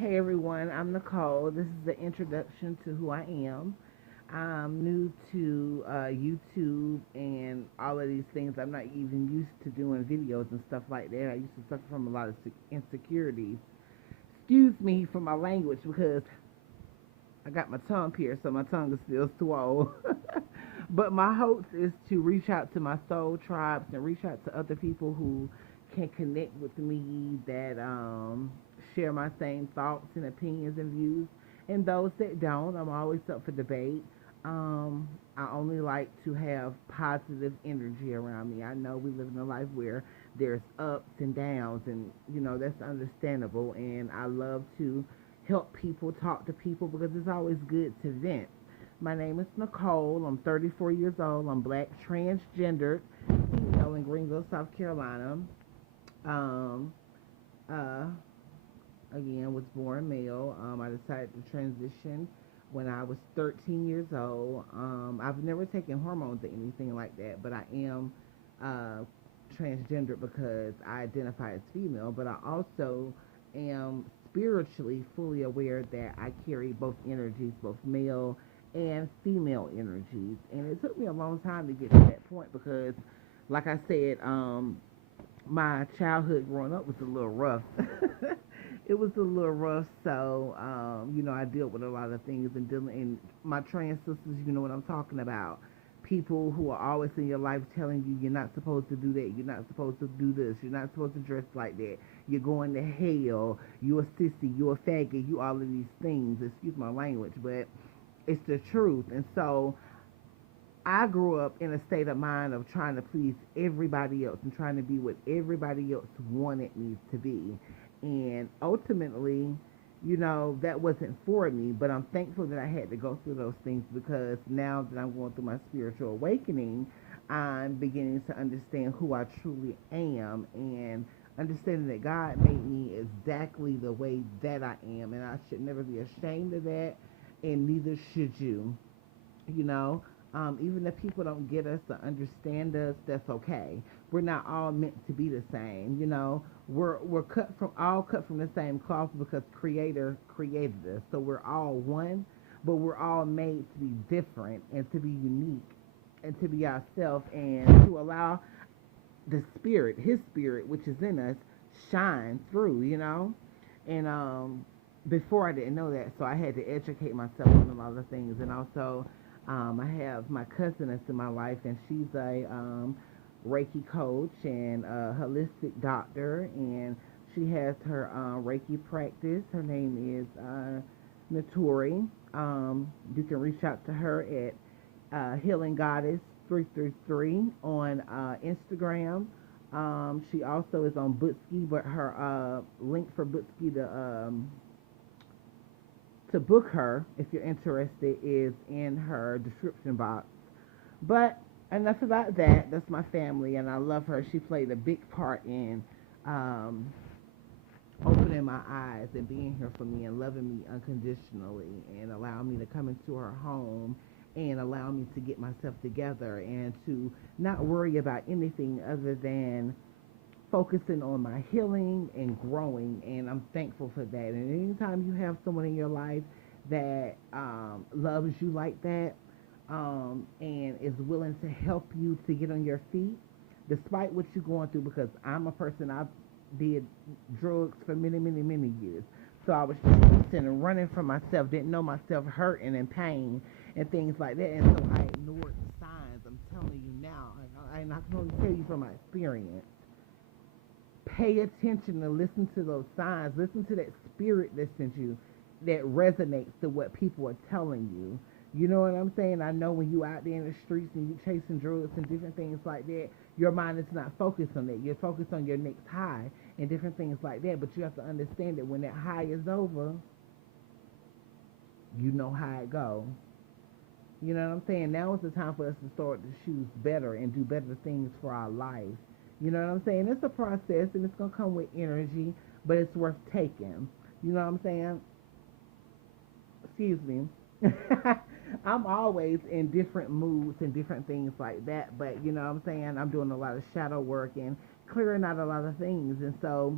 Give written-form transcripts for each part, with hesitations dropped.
Hey everyone, I'm Nicole. This is the introduction to who I am. I'm new to YouTube and all of these things. I'm not even used to doing videos and stuff like that. I used to suffer from a lot of insecurities. Excuse me for my language because I got my tongue pierced, so my tongue is still swole. But my hopes is to reach out to my soul tribes and reach out to other people who can connect with me that share my same thoughts and opinions and views. And those that don't, I'm always up for debate. Um, I only like to have positive energy around me. I know we live in a life where there's ups and downs, and that's understandable. And I love to help people, talk to people because it's always good to vent. My name is Nicole. I'm 34 years old. I'm black, transgendered, female in Greenville, South Carolina. Um, uh, again, was born male. I decided to transition when I was 13 years old. I've never taken hormones or anything like that, but I am uh, transgender because I identify as female, but I also am spiritually fully aware that I carry both energies, both male and female energies. And it took me a long time to get to that point because, like I said, my childhood growing up was a little rough. It was a little rough, so I dealt with a lot of things and dealing. And my trans sisters, you know what I'm talking about. People who are always in your life telling you you're not supposed to do that, you're not supposed to do this, you're not supposed to dress like that, you're going to hell, you're a sissy, you're a faggot, you all of these things. Excuse my language, but it's the truth. And so I grew up in a state of mind of trying to please everybody else and trying to be what everybody else wanted me to be. And ultimately, that wasn't for me, but I'm thankful that I had to go through those things because now that I'm going through my spiritual awakening, I'm beginning to understand who I truly am and understanding that God made me exactly the way that I am, and I should never be ashamed of that, and neither should you. you know. Even if people don't get us or understand us, that's okay. We're not all meant to be the same. We're cut from the same cloth because Creator created us. So we're all one, but we're all made to be different and to be unique and to be ourselves and to allow the spirit, His spirit, which is in us, shine through. And before I didn't know that, so I had to educate myself on a lot of things. And also, I have my cousin that's in my life, and she's a Reiki coach and a holistic doctor, and she has her Reiki practice. Her name is Natori. You can reach out to her at Healing Goddess 333 on Instagram. She also is on Bootski, but her link for Bootski to book her, if you're interested, is in her description box. But enough about that. That's my family, and I love her. She played a big part in um, opening my eyes and being here for me and loving me unconditionally and allowing me to come into her home and allow me to get myself together and to not worry about anything other than focusing on my healing and growing, and I'm thankful for that. And anytime you have someone in your life that loves you like that and is willing to help you to get on your feet, despite what you're going through, because I'm a person, I did drugs for many, many, many years. So I was chasing and running from myself, didn't know myself, hurting and pain and things like that. And so I ignored the signs. I'm telling you now, and I can only tell you from my experience. Pay attention and listen to those signs. Listen to that spirit that's in you that resonates to what people are telling you. You know what I'm saying? I know when you out there in the streets and you chasing drugs and different things like that, your mind is not focused on that. You're focused on your next high and different things like that. But you have to understand that when that high is over, you know how it goes. You know what I'm saying? Now is the time for us to start to choose better and do better things for our life. You know what I'm saying? It's a process and it's going to come with energy, but it's worth taking. You know what I'm saying? Excuse me. I'm always in different moods and different things like that, but you know what I'm saying? I'm doing a lot of shadow work and clearing out a lot of things. And so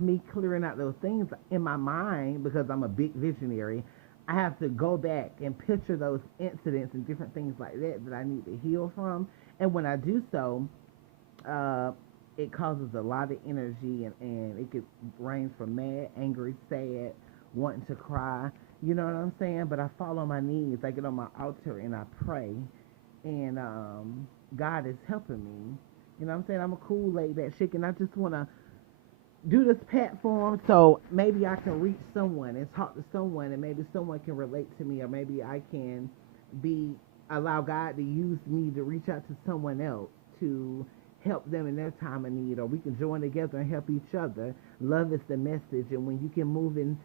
me clearing out those things in my mind, because I'm a big visionary, I have to go back and picture those incidents and different things like that that I need to heal from. And when I do so, uh, it causes a lot of energy, and it could range from mad, angry, sad, wanting to cry. You know what I'm saying? But I fall on my knees, I get on my altar, and I pray, and God is helping me. You know what I'm saying? I'm a cool, laid back chick, and I just want to do this platform so maybe I can reach someone and talk to someone, and maybe someone can relate to me, or maybe I can be allow God to use me to reach out to someone else to help them in their time of need, or we can join together and help each other. Love is the message, and when you can move in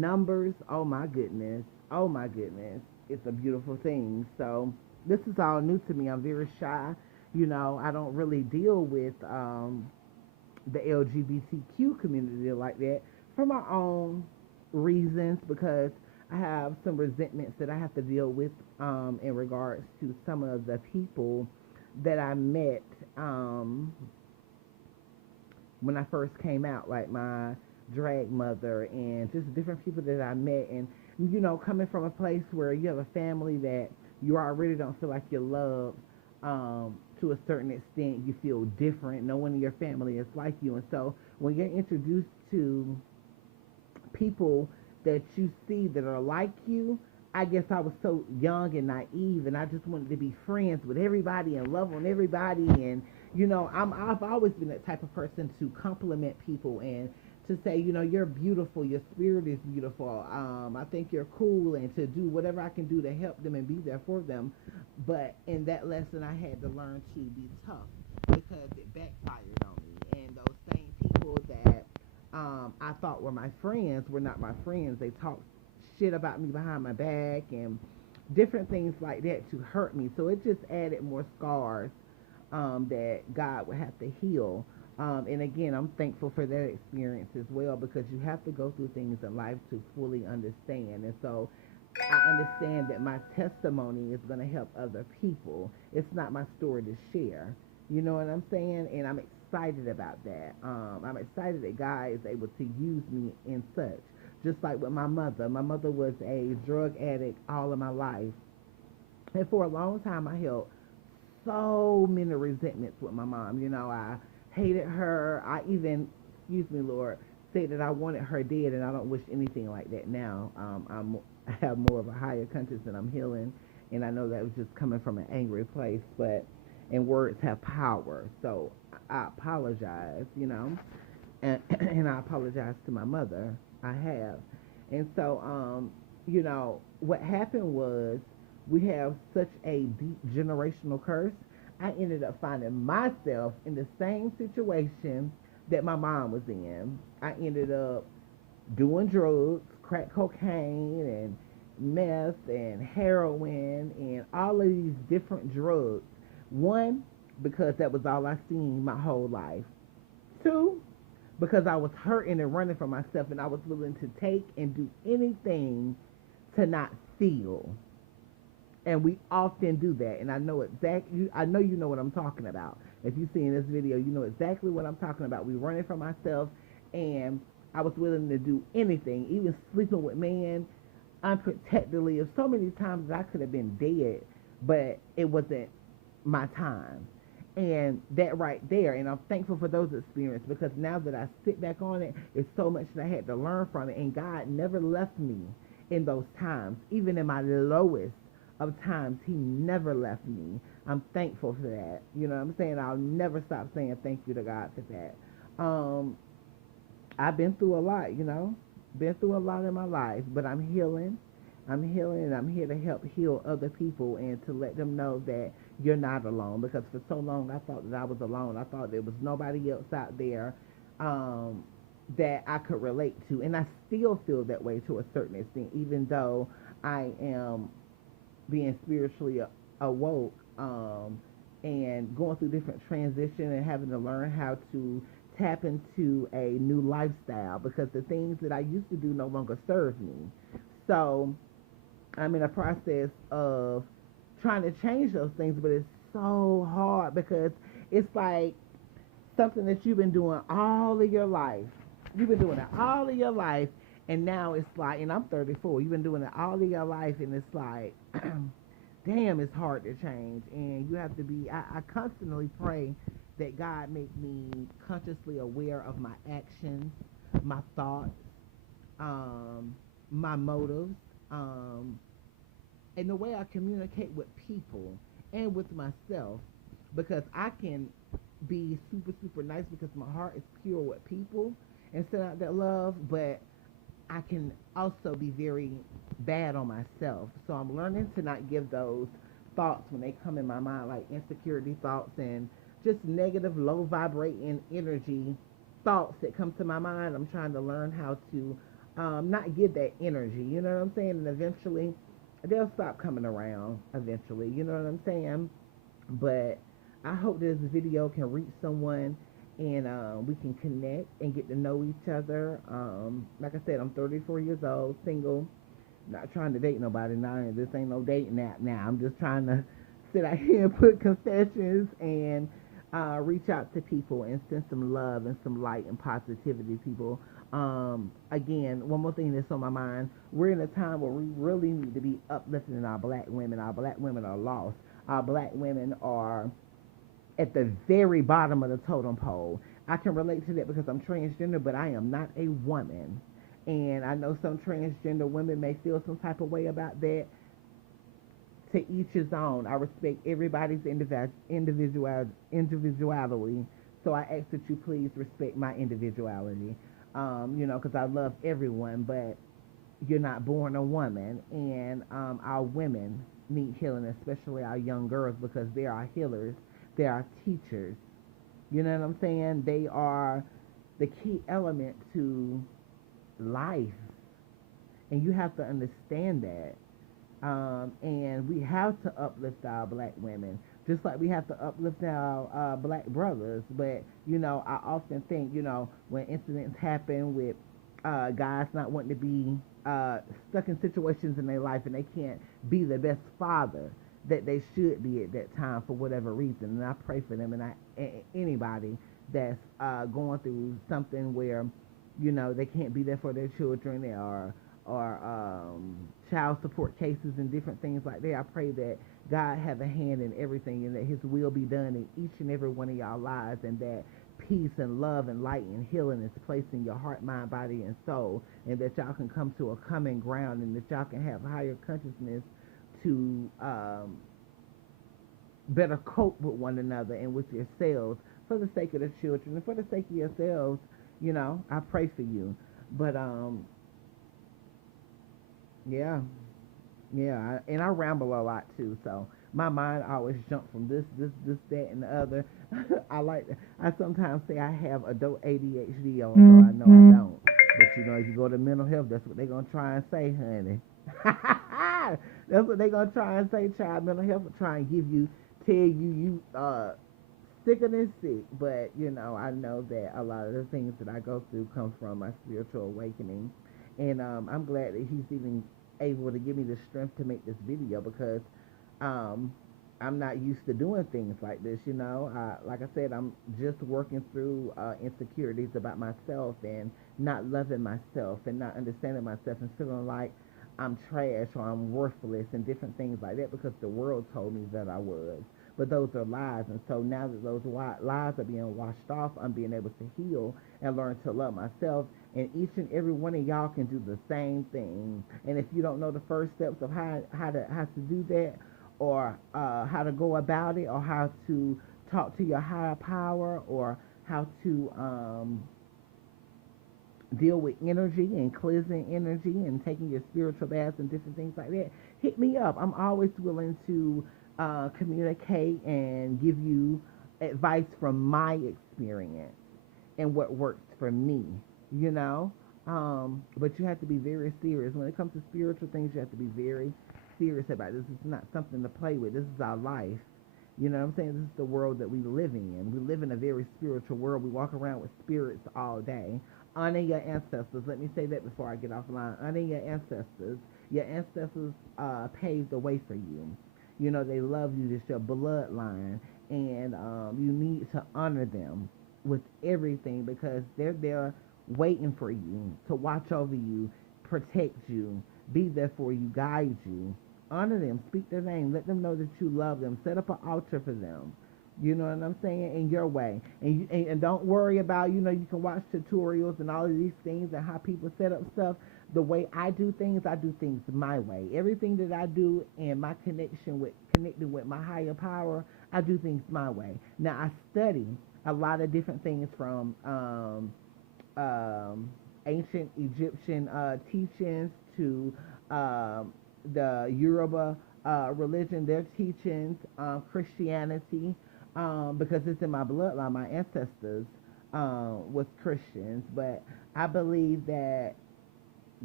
numbers, oh my goodness, oh my goodness, it's a beautiful thing. So this is all new to me. I'm very shy. You know, I don't really deal with the LGBTQ community like that for my own reasons, because I have some resentments that I have to deal with in regards to some of the people that I met when I first came out, like my drag mother and just different people that I met. And, you know, coming from a place where you have a family that you already don't feel like you're loved, to a certain extent, you feel different. No one in your family is like you. And so when you're introduced to people that you see that are like you, I guess I was so young and naive, and I just wanted to be friends with everybody and love on everybody. And you know, I've always been that type of person to compliment people and to say, you know, you're beautiful, your spirit is beautiful. I think you're cool, and to do whatever I can do to help them and be there for them. But in that lesson, I had to learn to be tough, because it backfired on me. And those same people that I thought were my friends were not my friends. They talked shit about me behind my back and different things like that to hurt me. So it just added more scars that God would have to heal. And again, I'm thankful for that experience as well, because you have to go through things in life to fully understand. And so I understand that my testimony is going to help other people. It's not my story to share. You know what I'm saying? And I'm excited about that. I'm excited that God is able to use me in such. Just like with my mother. My mother was a drug addict all of my life. And for a long time, I held so many resentments with my mom. You know, I hated her. I even, excuse me, Lord, said that I wanted her dead, and I don't wish anything like that now. I have more of a higher conscience, and I'm healing, and I know that was just coming from an angry place, but, and words have power, so I apologize, you know, and I apologize to my mother. I have. And so, you know, what happened was, we have such a deep generational curse. I ended up finding myself in the same situation that my mom was in. I ended up doing drugs, crack cocaine and meth and heroin and all of these different drugs. One, because that was all I seen my whole life. Two, because I was hurting and running from myself, and I was willing to take and do anything to not feel. And we often do that, and I know exactly. I know you know what I'm talking about. If you see in this video, you know exactly what I'm talking about. We running from ourselves, and I was willing to do anything, even sleeping with men unprotectedly. Of so many times that I could have been dead, but it wasn't my time. And that right there, and I'm thankful for those experiences, because now that I sit back on it, it's so much that I had to learn from it. And God never left me in those times, even in my lowest of times. He never left me. I'm thankful for that. You know what I'm saying? I'll never stop saying thank you to God for that. I've been through a lot, you know, been through a lot in my life, but I'm healing. I'm healing, and I'm here to help heal other people and to let them know that you're not alone. Because for so long I thought that I was alone. I thought there was nobody else out there that I could relate to. And I still feel that way to a certain extent, even though I am being spiritually awoke, and going through different transition and having to learn how to tap into a new lifestyle, because the things that I used to do no longer serve me. So I'm in a process of trying to change those things, but it's so hard, because it's like something that you've been doing all of your life, You've been doing it all of your life, and now it's like, and I'm 34. You've been doing it all of your life, and it's like, damn, it's hard to change. And you have to be. I constantly pray that God make me consciously aware of my actions, my thoughts, um, my motives, um, and the way I communicate with people and with myself, because I can be super, super nice because my heart is pure with people and send out that love, but I can also be very bad on myself. So I'm learning to not give those thoughts when they come in my mind, like insecurity thoughts and just negative, low vibrating energy thoughts that come to my mind. I'm trying to learn how to not give that energy. You know what I'm saying? And eventually, they'll stop coming around. Eventually, you know what I'm saying? But I hope this video can reach someone, and we can connect and get to know each other. Like I said, I'm 34 years old, single, not trying to date nobody now. This ain't no dating app now. I'm just trying to sit out here and put confessions and reach out to people and send some love and some light and positivity, people. Again, one more thing that's on my mind. We're in a time where we really need to be uplifting our black women. Our black women are lost. Our black women are at the very bottom of the totem pole. I can relate to that because I'm transgender, but I am not a woman. And I know some transgender women may feel some type of way about that. To each his own. I respect everybody's individuality. So I ask that you please respect my individuality. Because I love everyone, but you're not born a woman. And our women need healing, especially our young girls, because they are healers. They are teachers. You know what I'm saying? They are the key element to life. And you have to understand that. And we have to uplift our black women, just like we have to uplift our black brothers. But, I often think, when incidents happen with guys not wanting to be stuck in situations in their life and they can't be the best father that they should be at that time for whatever reason. And I pray for them, and anybody that's going through something where, they can't be there for their children, or child support cases and different things like that. I pray that God have a hand in everything, and that his will be done in each and every one of y'all lives, and that peace and love and light and healing is placed in your heart, mind, body, and soul, and that y'all can come to a common ground, and that y'all can have higher consciousness to better cope with one another and with yourselves, for the sake of the children and for the sake of yourselves. I pray for you. But yeah, and I ramble a lot too, so my mind always jumps from this, that, and the other. I sometimes say I have adult ADHD, although I know I don't. But if you go to mental health, that's what they're gonna try and say, honey. That's what they're gonna try and say, child. Mental health will try and tell you sicker than sick. But I know that a lot of the things that I go through come from my spiritual awakening, and I'm glad that he's even able to give me the strength to make this video, because I'm not used to doing things like this. Like I said, I'm just working through insecurities about myself, and not loving myself, and not understanding myself, and feeling like I'm trash or I'm worthless and different things like that, because the world told me that I was. But those are lies. And so now that those lies are being washed off, I'm being able to heal and learn to love myself. And each and every one of y'all can do the same thing. And if you don't know the first steps of how to do that, or how to go about it, or how to talk to your higher power, or how to deal with energy and cleansing energy and taking your spiritual baths and different things like that, hit me up. I'm always willing to communicate and give you advice from my experience and what works for me, but you have to be very serious. When it comes to spiritual things, you have to be very serious about it. This is not something to play with. This is our life. You know what I'm saying? This is the world that we live in. We live in a very spiritual world. We walk around with spirits all day. Honor your ancestors. Let me say that before I get offline. Honor your ancestors. Your ancestors paved the way for you. They love you. It's your bloodline. And you need to honor them with everything, because they're there waiting for you, to watch over you, protect you, be there for you, guide you. Honor them, speak their name, let them know that you love them, set up an altar for them. You know what I'm saying? In your way. And don't worry about, you can watch tutorials and all of these things and how people set up stuff. The way I do things my way. Everything that I do and my connecting with my higher power, I do things my way. Now I study a lot of different things from ancient Egyptian teachings to the Yoruba religion, their teachings, Christianity, because it's in my bloodline. My ancestors was Christians, but I believe that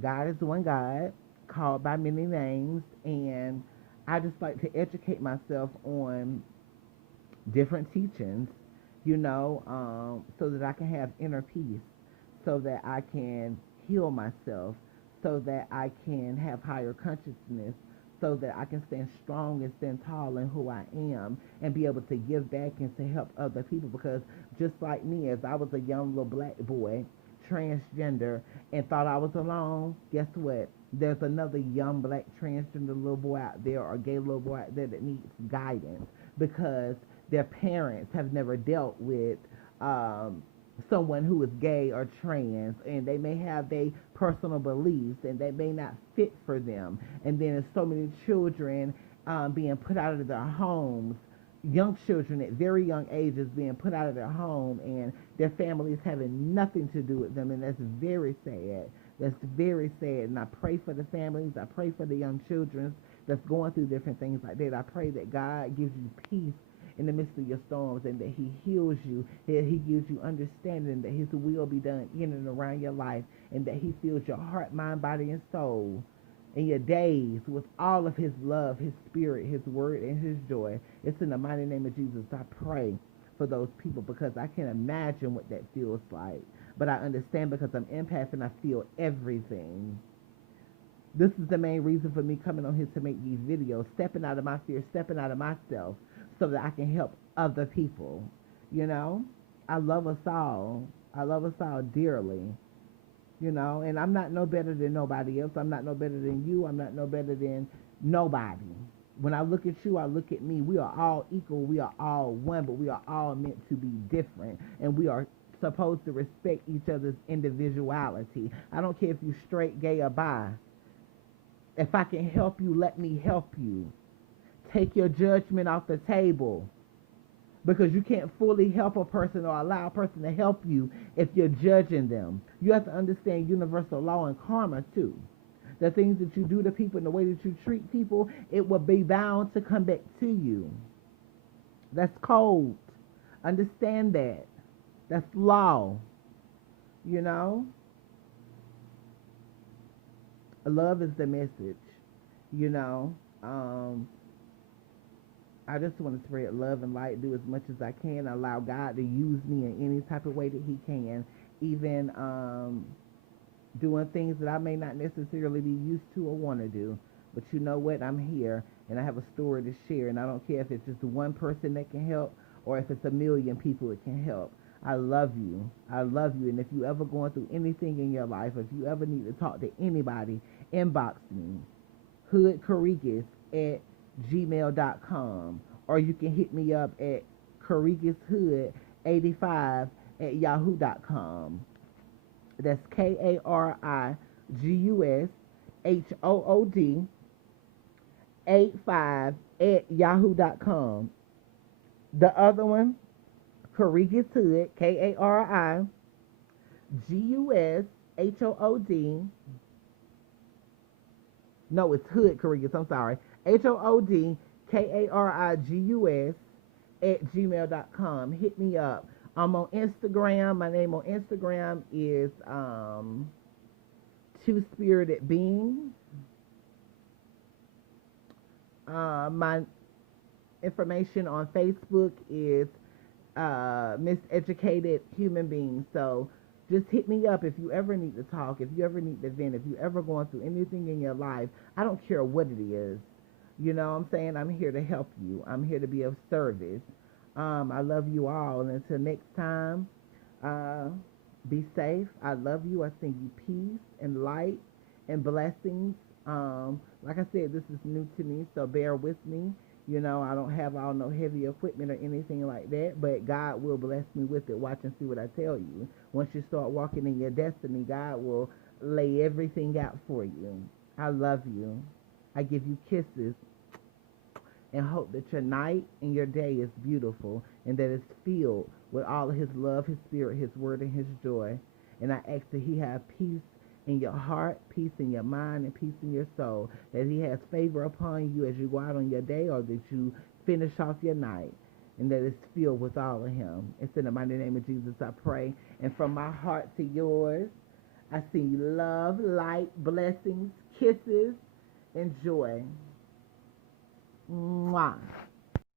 God is one God, called by many names, and I just like to educate myself on different teachings, so that I can have inner peace, so that I can heal myself, so that I can have higher consciousness, so that I can stand strong and stand tall in who I am and be able to give back and to help other people. Because just like me, as I was a young little black boy, transgender, and thought I was alone, guess what? There's another young black transgender little boy out there, or gay little boy out there, that needs guidance because their parents have never dealt with someone who is gay or trans, and they may have their personal beliefs and they may not fit for them. And then there's so many children being put out of their homes, young children at very young ages being put out of their home, and their families having nothing to do with them. And that's very sad. That's very sad. And I pray for the families. I pray for the young children that's going through different things like that. I pray that God gives you peace in the midst of your storms, and that he heals you, that he gives you understanding, that his will be done in and around your life, and that he fills your heart, mind, body, and soul and your days with all of his love, his spirit, his word, and his joy. It's in the mighty name of Jesus I pray for those people, because I can't imagine what that feels like. But I understand, because I'm empath and I feel everything. This is the main reason for me coming on here to make these videos, stepping out of my fear, stepping out of myself, so that I can help other people. I love us all. I love us all dearly. And I'm not no better than nobody else. I'm not no better than you. I'm not no better than nobody. When I look at you, I look at me. We are all equal. We are all one, but we are all meant to be different. And we are supposed to respect each other's individuality. I don't care if you're straight, gay, or bi. If I can help you, let me help you. Take your judgment off the table, because you can't fully help a person or allow a person to help you if you're judging them. You have to understand universal law and karma too. The things that you do to people and the way that you treat people, it will be bound to come back to you. That's code. Understand that. That's law. Love is the message. I just want to spread love and light, do as much as I can, allow God to use me in any type of way that he can, even doing things that I may not necessarily be used to or want to do. But you know what? I'm here, and I have a story to share, and I don't care if it's just one person that can help or if it's a million people it can help. I love you. I love you. And if you ever going through anything in your life, if you ever need to talk to anybody, inbox me, hoodcaricus@gmail.com, or you can hit me up at caricushood85@yahoo.com. That's KARIGUSHOOD 85@yahoo.com. The other one, Caricus Hood, KARIGUSHOOD. No, it's Hood Caricus. I'm sorry. HOODKARIGUS@gmail.com. Hit me up. I'm on Instagram. My name on Instagram is Two Spirited Beings. My information on Facebook is Miseducated Human Beings. So just hit me up if you ever need to talk, if you ever need to vent, if you ever going through anything in your life. I don't care what it is. You know what I'm saying? I'm here to help you. I'm here to be of service. I love you all. And until next time, Be safe. I love you. I send you peace and light and blessings. Like I said, this is new to me, so bear with me. I don't have all no heavy equipment or anything like that, but God will bless me with it. Watch and see what I tell you. Once you start walking in your destiny, God will lay everything out for you. I love you. I give you kisses and hope that your night and your day is beautiful and that it's filled with all of his love, his spirit, his word, and his joy. And I ask that he have peace in your heart, peace in your mind, and peace in your soul. That he has favor upon you as you go out on your day or that you finish off your night. And that it's filled with all of him. It's in the mighty name of Jesus I pray. And from my heart to yours, I see love, light, blessings, kisses, and joy. Mwah.